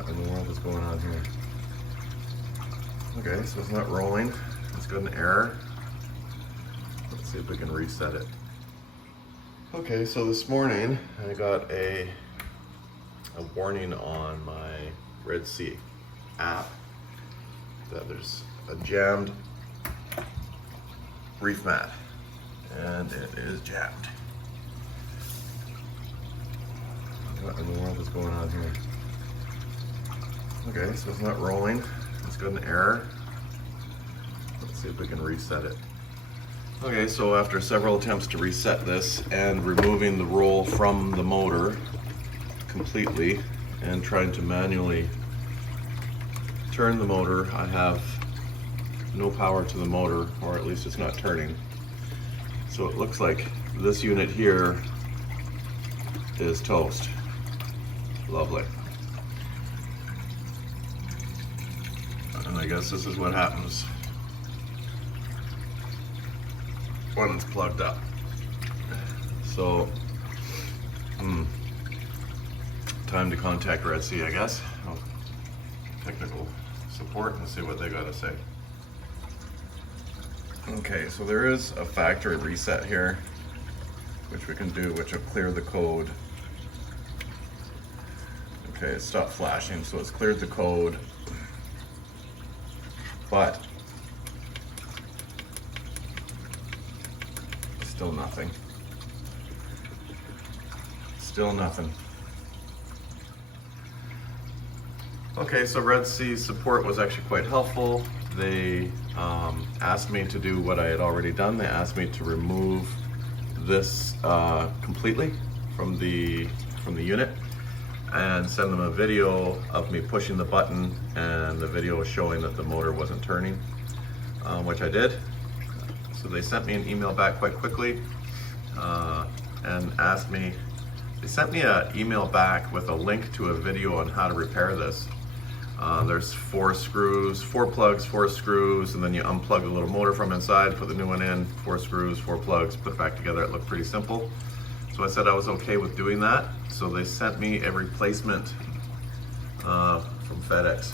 What in the world is going on here? Okay, so it's not rolling. It's got an error. Let's see if we can reset it. Okay, so this morning I got a warning on my Red Sea app that there's a jammed reef mat, and it is jammed. What in the world is going on here? Okay, so it's not rolling. It's got an error. Let's see if we can reset it. Okay, so after several attempts to reset this and removing the roll from the motor completely and trying to manually turn the motor, I have no power to the motor, or at least it's not turning. So it looks like this unit here is toast. Lovely. And I guess this is what happens when it's plugged up. So, time to contact Red Sea, I guess. Technical support and see what they got to say. Okay, so there is a factory reset here, which we can do, which will clear the code. Okay, it stopped flashing, so it's cleared the code, but still nothing. Still nothing. Okay, so Red Sea support was actually quite helpful. They asked me to do what I had already done. They asked me to remove this completely from the unit and send them a video of me pushing the button, and the video was showing that the motor wasn't turning, which I did. So they sent me an email back quite quickly and asked me, they sent me an email back with a link to a video on how to repair this. There's 4 screws, 4 plugs, 4 screws, and then you unplug the little motor from inside, put the new one in, 4 screws, 4 plugs, put it back together. It looked pretty simple. So I said I was okay with doing that. So they sent me a replacement from FedEx.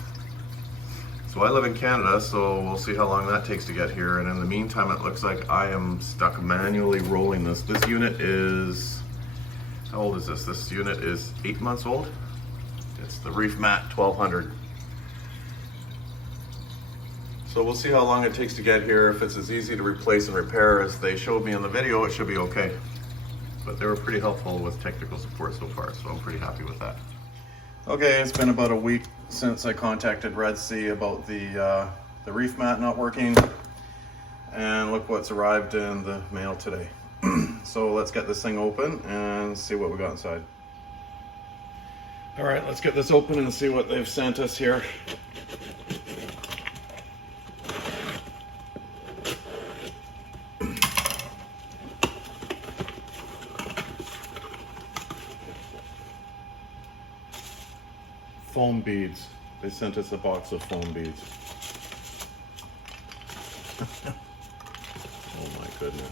So I live in Canada, so we'll see how long that takes to get here. And in the meantime, it looks like I am stuck manually rolling this. This unit is, how old is this? This unit is 8 months old. It's the Reef Mat 1200. So we'll see how long it takes to get here. If it's as easy to replace and repair as they showed me in the video, it should be okay. But they were pretty helpful with technical support so far, so I'm pretty happy with that. Okay, it's been about a week since I contacted Red Sea about the reef mat not working, and look what's arrived in the mail today. So let's get this thing open and see what we got inside. All right, let's get this open and see what they've sent us here. Foam beads. They sent us a box of foam beads. Oh my goodness.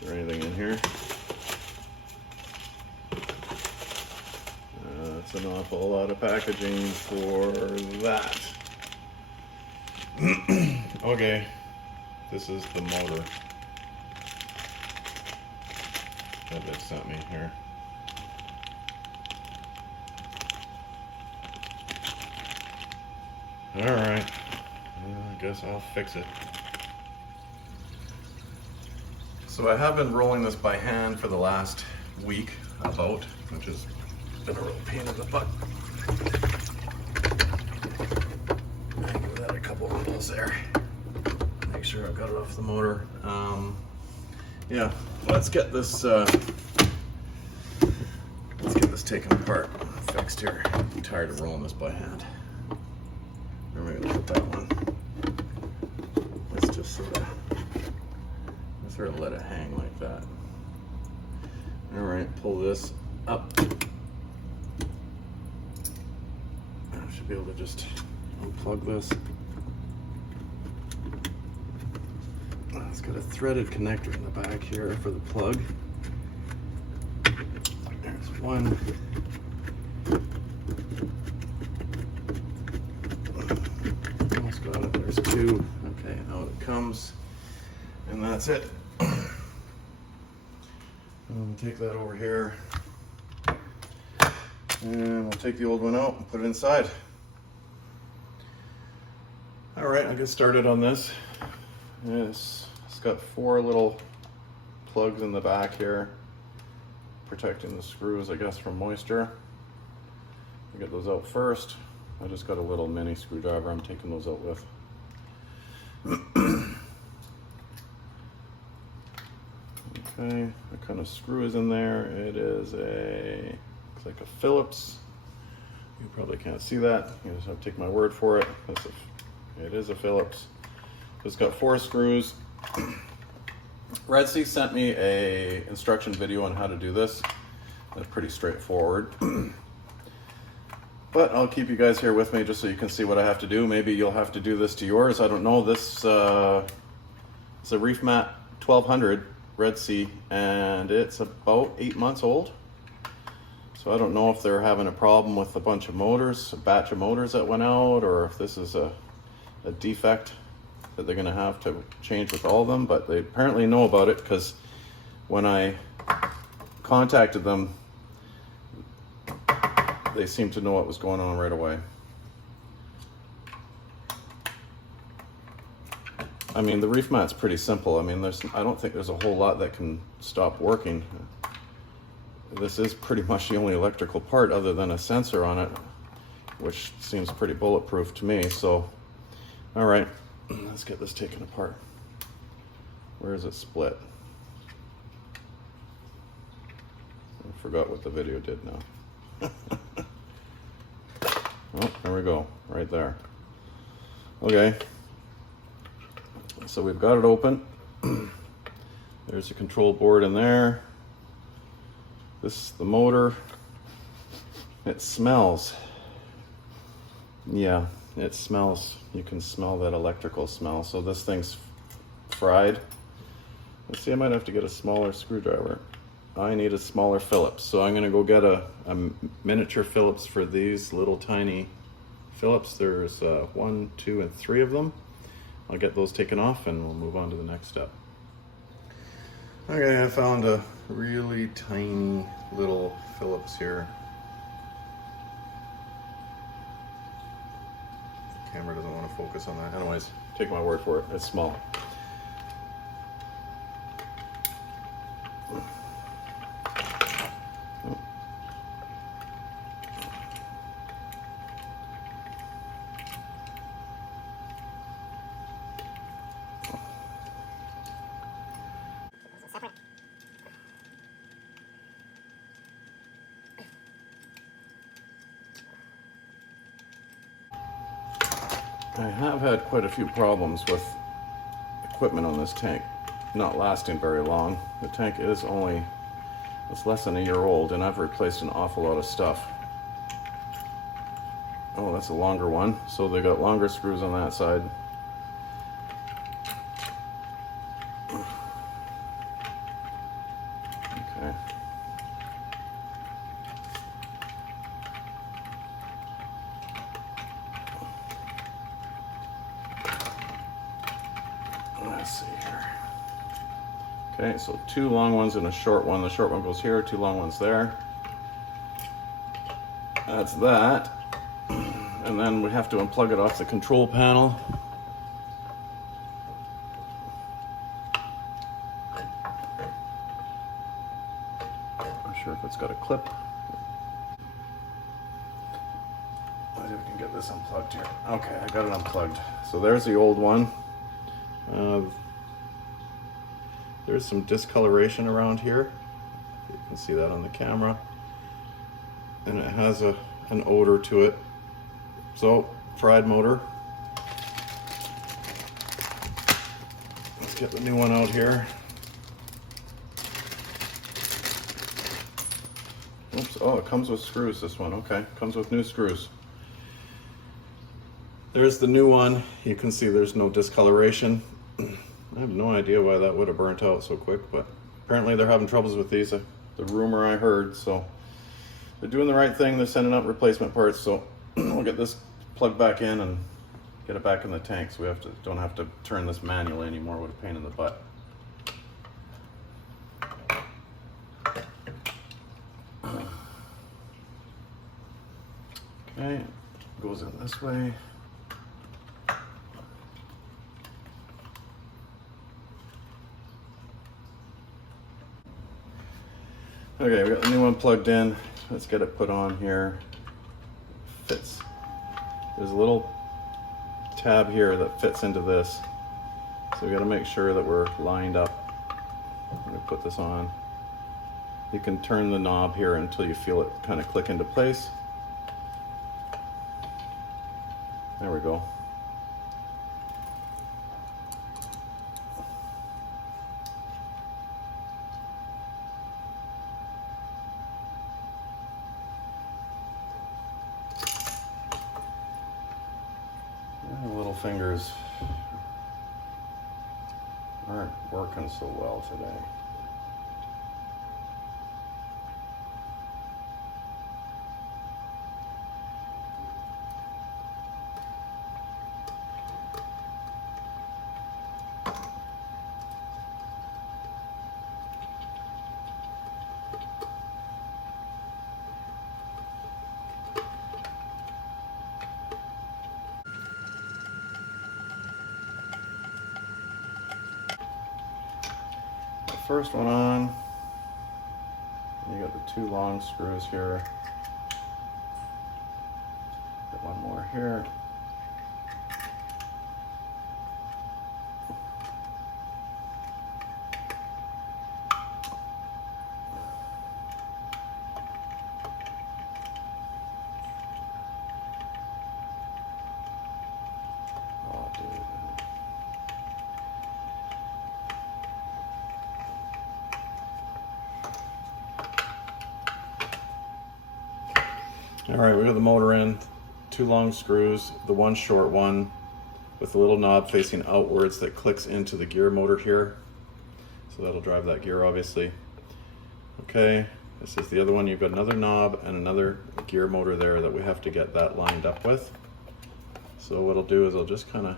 Is there anything in here? That's an awful lot of packaging for that. Okay, this is the motor that they sent me here. All right, I guess I'll fix it. So I have been rolling this by hand for the last week, about, which has been a real pain in the butt. I give that a couple rolls there. Make sure I've got it off the motor. Yeah, let's get this taken apart, fixed here. I'm tired of rolling this by hand. I'm gonna put that one. Let's just sort of let it hang like that. All right, pull this up. I should be able to just unplug this. It's got a threaded connector in the back here for the plug. There's one. Almost got it. There's two. Okay, out it comes. And that's it. We'll take that over here. And we'll take the old one out and put it inside. All right, I'll get started on this. It's got 4 little plugs in the back here, protecting the screws, I guess, from moisture. I'll get those out first. I just got a little mini screwdriver I'm taking those out with. Okay, what kind of screw is in there? It is looks like a Phillips. You probably can't see that. You just have to take my word for it. It is a Phillips. It's got 4 screws. Red Sea sent me a instruction video on how to do this. That's pretty straightforward. But I'll keep you guys here with me just so you can see what I have to do. Maybe you'll have to do this to yours. I don't know. This it's a Reef Mat 1200 Red Sea, and it's about 8 months old. So I don't know if they're having a problem with a bunch of motors, a batch of motors that went out, or if this is a defect that they're going to have to change with all of them. But they apparently know about it, because when I contacted them, they seemed to know what was going on right away. I mean, the Reef Mat's pretty simple. I mean, I don't think there's a whole lot that can stop working. This is pretty much the only electrical part other than a sensor on it, which seems pretty bulletproof to me. So, all right, let's get this taken apart. Where is it split? I forgot what the video did now. Oh, there we go, right there. Okay. So we've got it open. There's a control board in there. This is the motor. It smells. Yeah, it smells. You can smell that electrical smell. So this thing's fried. Let's see, I might have to get a smaller screwdriver. I need a smaller Phillips. So I'm gonna go get a miniature Phillips for these little tiny Phillips. There's 1, 2, and 3 of them. I'll get those taken off and we'll move on to the next step. Okay, I found a really tiny little Phillips here. The camera doesn't want to focus on that. Anyways, take my word for it, it's small. I have had quite a few problems with equipment on this tank not lasting very long. The tank is it's less than a year old, and I've replaced an awful lot of stuff. Oh, that's a longer one, so they got longer screws on that side. Okay. Let's see here. Okay, so 2 long ones and a short one. The short one goes here, 2 long ones there. That's that. And then we have to unplug it off the control panel. I'm sure if it's got a clip. Let's see if we can get this unplugged here. Okay, I got it unplugged. So there's the old one. There's some discoloration around here. You can see that on the camera. And it has an odor to it. So, fried motor. Let's get the new one out here. Oops, oh, it comes with screws, this one. Okay, comes with new screws. There's the new one. You can see there's no discoloration. I have no idea why that would have burnt out so quick, but apparently they're having troubles with these. The rumor I heard, so they're doing the right thing. They're sending out replacement parts, so we'll get this plugged back in and get it back in the tank, so we don't have to turn this manually anymore. What a pain in the butt. Okay, goes in this way. Okay, we got the new one plugged in. Let's get it put on here. Fits. There's a little tab here that fits into this. So we got to make sure that we're lined up. I'm going to put this on. You can turn the knob here until you feel it kind of click into place. There we go. My little fingers aren't working so well today. First one on, you got the 2 long screws here, got one more here, oh dude. All right, we got the motor in, 2 long screws, the one short one with the little knob facing outwards that clicks into the gear motor here. So that'll drive that gear, obviously. Okay, this is the other one. You've got another knob and another gear motor there that we have to get that lined up with. So what I'll do is I'll just kind of,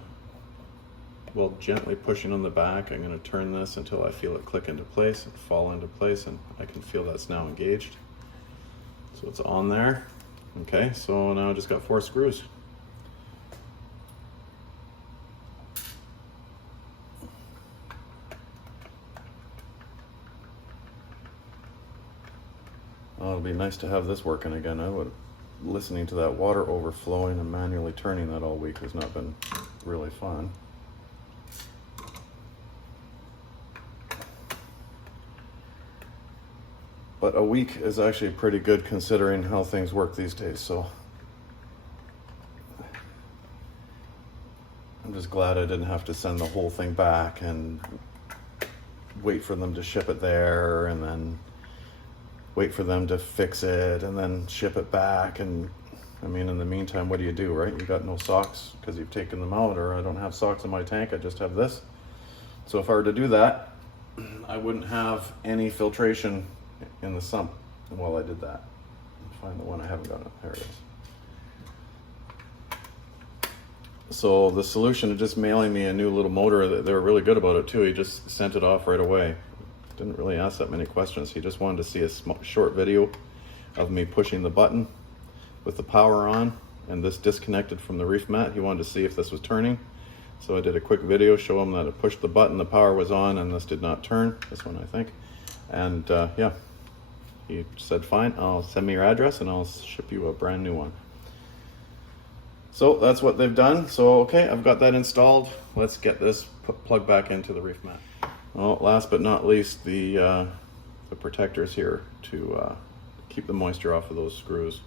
well, gently pushing on the back, I'm going to turn this until I feel it click into place and fall into place, and I can feel that's now engaged. So it's on there. Okay, so now I just got 4 screws. Oh, it'll be nice to have this working again. Listening to that water overflowing and manually turning that all week has not been really fun. But a week is actually pretty good considering how things work these days, so I'm just glad I didn't have to send the whole thing back and wait for them to ship it there and then wait for them to fix it and then ship it back. And I mean, in the meantime, what do you do, right? You got no socks because you've taken them out, or I don't have socks in my tank, I just have this. So if I were to do that, I wouldn't have any filtration in the sump while I did that. Find the one I haven't got. There it is. So the solution to just mailing me a new little motor, they were really good about it too. He just sent it off right away. Didn't really ask that many questions. He just wanted to see a short video of me pushing the button with the power on and this disconnected from the reef mat. He wanted to see if this was turning. So I did a quick video, show him that I pushed the button, the power was on, and this did not turn. This one, I think. And yeah. He said, fine, I'll send me your address and I'll ship you a brand new one. So that's what they've done. So, okay, I've got that installed. Let's get this plugged back into the reef mat. Well, last but not least, the protectors here to keep the moisture off of those screws.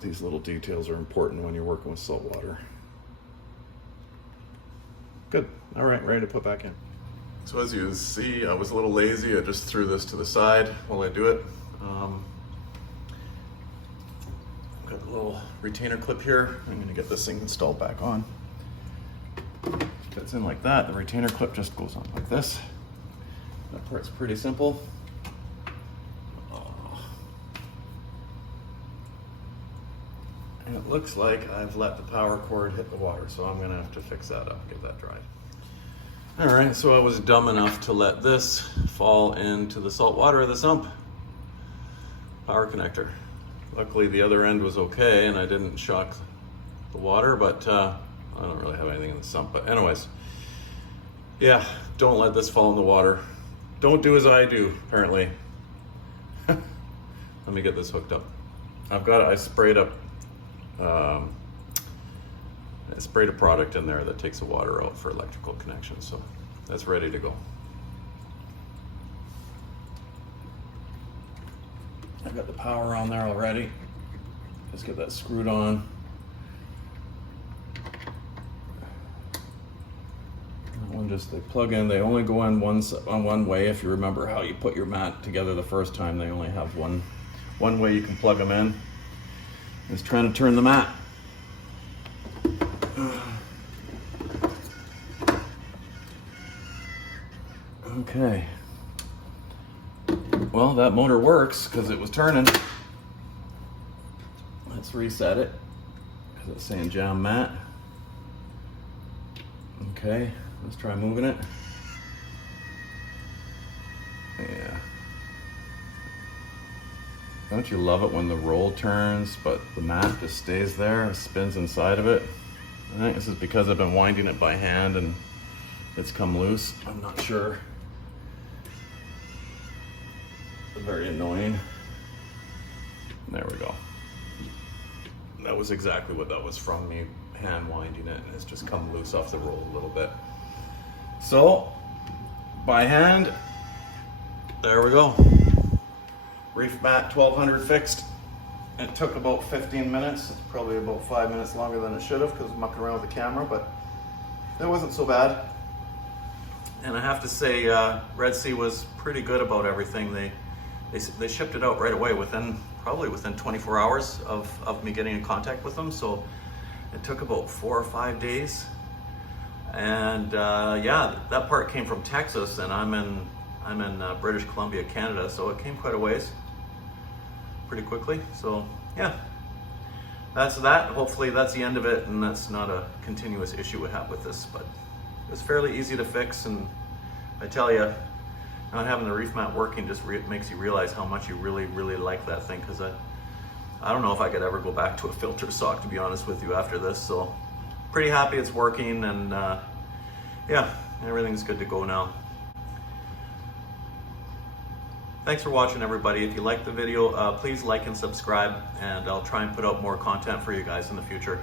These little details are important when you're working with salt water. Good. All right, ready to put back in. So as you see, I was a little lazy. I just threw this to the side while I do it. I've got a little retainer clip here. I'm going to get this thing installed back on. fits in like that. The retainer clip just goes on like this. That part's pretty simple. And it looks like I've let the power cord hit the water, so I'm gonna have to fix that up, get that dried. All right, so I was dumb enough to let this fall into the salt water of the sump power connector. Luckily the other end was okay and I didn't shock the water, but I don't really have anything in the sump. But anyways, yeah, don't let this fall in the water. Don't do as I do, apparently. Let me get this hooked up. I sprayed a product in there that takes the water out for electrical connection, so that's ready to go. I've got the power on there already. Let's get that screwed on. That one just, they plug in, they only go in one way. If you remember how you put your mat together the first time, they only have one way you can plug them in. It's trying to turn the mat. Okay. Well, that motor works because it was turning. Let's reset it because it's saying jam mat. Okay, let's try moving it. Yeah. Don't you love it when the roll turns, but the mat just stays there, spins inside of it? I think this is because I've been winding it by hand and it's come loose. I'm not sure. Very annoying. There we go. That was exactly what that was from, me hand winding it, and it's just come loose off the roll a little bit. So, by hand, there we go. Reef Mat 1200 fixed. It took about 15 minutes. It's probably about 5 minutes longer than it should have because I was mucking around with the camera, but it wasn't so bad. And I have to say, Red Sea was pretty good about everything. They shipped it out right away probably within 24 hours of me getting in contact with them. So it took about 4 or 5 days. And yeah, that part came from Texas, and I'm in British Columbia, Canada. So it came quite a ways, pretty quickly. So yeah, that's that. Hopefully that's the end of it, and that's not a continuous issue we have with this. But it was fairly easy to fix, and I tell you, not having the reef mat working just makes you realize how much you really, really like that thing, because I don't know if I could ever go back to a filter sock, to be honest with you, after this. So pretty happy it's working, and yeah, everything's good to go now. Thanks for watching, everybody. If you liked the video, please like and subscribe, and I'll try and put out more content for you guys in the future.